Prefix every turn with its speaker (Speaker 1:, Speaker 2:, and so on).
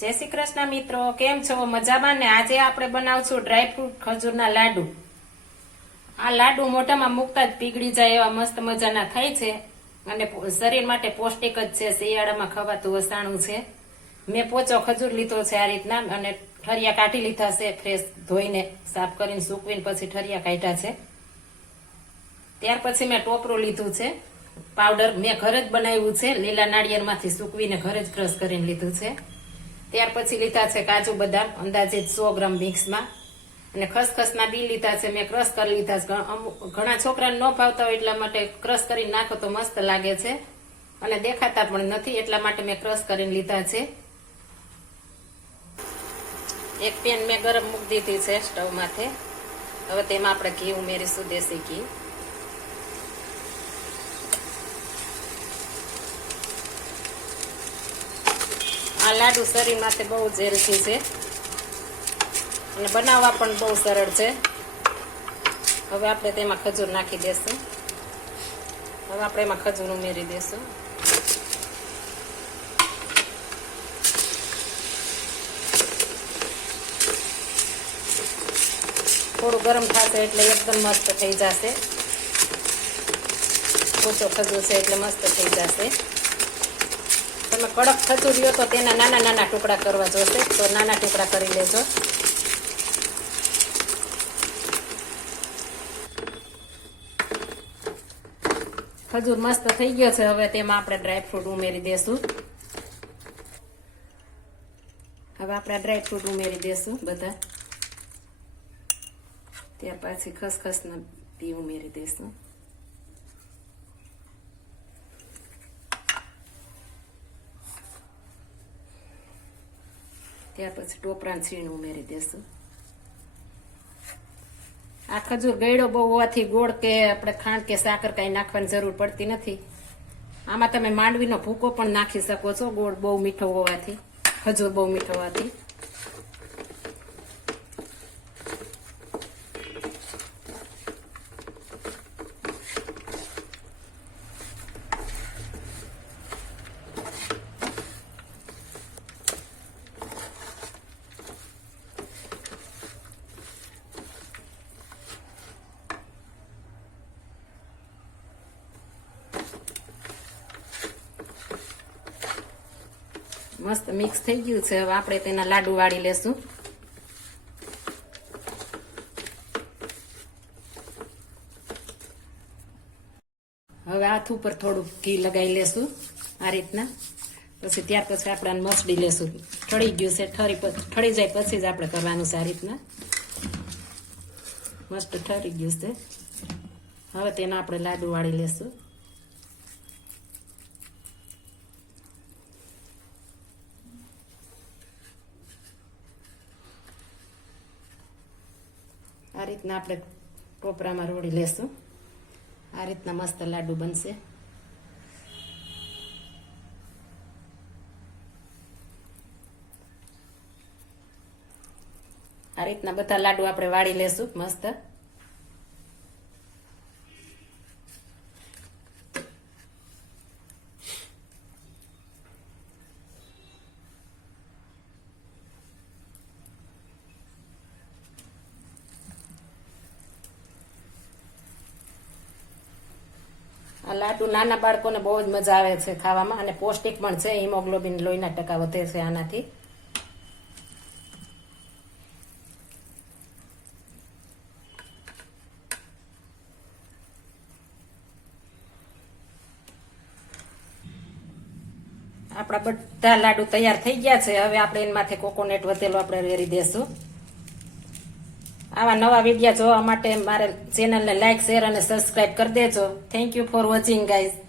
Speaker 1: જય શ્રી કૃષ્ણ મિત્રો, કેમ છો? મજામાં ને? આજે આપણે બનાવશું ડ્રાયફ્રૂટ ખજૂરના લાડુ. આ લાડુ મોઢામાં મૂકતા જ પીગળી જાય એવા મસ્ત મજાના થાય છે અને શરીર માટે પૌષ્ટિક જ છે. શિયાળામાં ખવાતું વસાણું છે. મેં પોચો ખજૂર લીધો છે આ રીતના અને ઠરિયા કાઢી લીધા છે ફ્રેશ ધોઈને સાફ કરીને સૂકવીને પછી ઠરિયા કાઢ્યા છે. ત્યાર પછી મેં ટોપરું લીધું છે. પાવડર મેં ઘરે જ બનાવ્યું છે. લીલા નાળિયેરમાંથી સૂકવીને ઘરે જ ક્રશ કરીને લીધું છે. ત્યાર પછી લીધા છે કાજુ બદામ, અંદાજે સો ગ્રામ મિક્સમાં. અને ખસખસના બી લીધા છે, મેં ક્રશ કરી લીધા છે. ઘણા છોકરાને ન ભાવતા હોય એટલા માટે ક્રશ કરીને નાખો તો મસ્ત લાગે છે. અને દેખાતા પણ નથી એટલા માટે મેં ક્રશ કરીને લીધા છે. એક પેન મેં ગરમ મૂકી દીધી છે સ્ટવ માથે હવે તેમાં આપણે ઘી ઉમેરીશું, દેશી ઘી. આ લાડુ શરીર માટે બહુ જ છે. અને બનાવવા પણ બહુ સરળ છે. હવે આપણે તેમાં ખજૂર નાખી દેશું. હવે આપણે એમાં ખજૂર ઉમેરી દેશું. થોડું ગરમ થશે એટલે એકદમ મસ્ત થઈ જશે. ઓછો ખજૂર છે એટલે મસ્ત થઈ જશે. તમે કડક ખજૂર રહ્યો તો તેના નાના નાના ટુકડા કરવા જોશે. તો નાના ટુકડા કરી લેજો. ખજૂર મસ્ત થઈ ગયો છે. હવે તેમાં આપણે ડ્રાયફ્રૂટ ઉમેરી દેશું. હવે આપણે ડ્રાયફ્રૂટ ઉમેરી દેશું બધા. ત્યાર પછી ખસખસના બી ઉમેરી દેશું. ત્યાર પછી ટોપરાનું છીણ ઉમેરી દેશું આ ખજૂર ગળ્યો બહુ હોવાથી ગોળ કે આપણે ખાંડ કે સાકર કાંઈ નાખવાની જરૂર પડતી નથી આમાં તમે માંડવીનો ભૂકો પણ નાખી શકો છો ગોળ બહુ મીઠો હોવાથી ખજૂર બહુ મીઠો હોવાથી મસ્ત મિક્સ થઈ ગયું છે. હવે આપણે તેના લાડુ વાળી લેશું. હવે હાથ ઉપર થોડું ઘી લગાવી લેશું આ રીતના. પછી ત્યાર પછી આપણે મસડી લેશું. ઠળી ગયું છે. ઠરી ઠળી જાય પછી જ આપણે કરવાનું છે આ રીતના. મસ્ત ઠરી ગયું છે. હવે તેના આપણે લાડુ વાળી લેશું. આ રીતના આપણે ટોપરામાં રોડી લેશું. આ રીતના મસ્ત લાડુ બનશે. આ રીતના બધા લાડુ આપણે વાળી લેશું, મસ્ત. લાડુ નાના બાળકોને બહુ જ મજા આવે છે ખાવામાં અને પૌષ્ટિક પણ છે, હિમોગ્લોબિન, લોહીના ટકા વધે છે આનાથી. આપણા બધા લાડુ તૈયાર થઈ ગયા છે. હવે આપણે એમાંથી કોકોનેટ વધેલો આપણે વેરી દેશું. આવા નવા વિડીયા જોવા માટે મારે ચેનલને લાઈક શેર અને સબસ્ક્રાઇબ કરી દેજો. Thank you for watching guys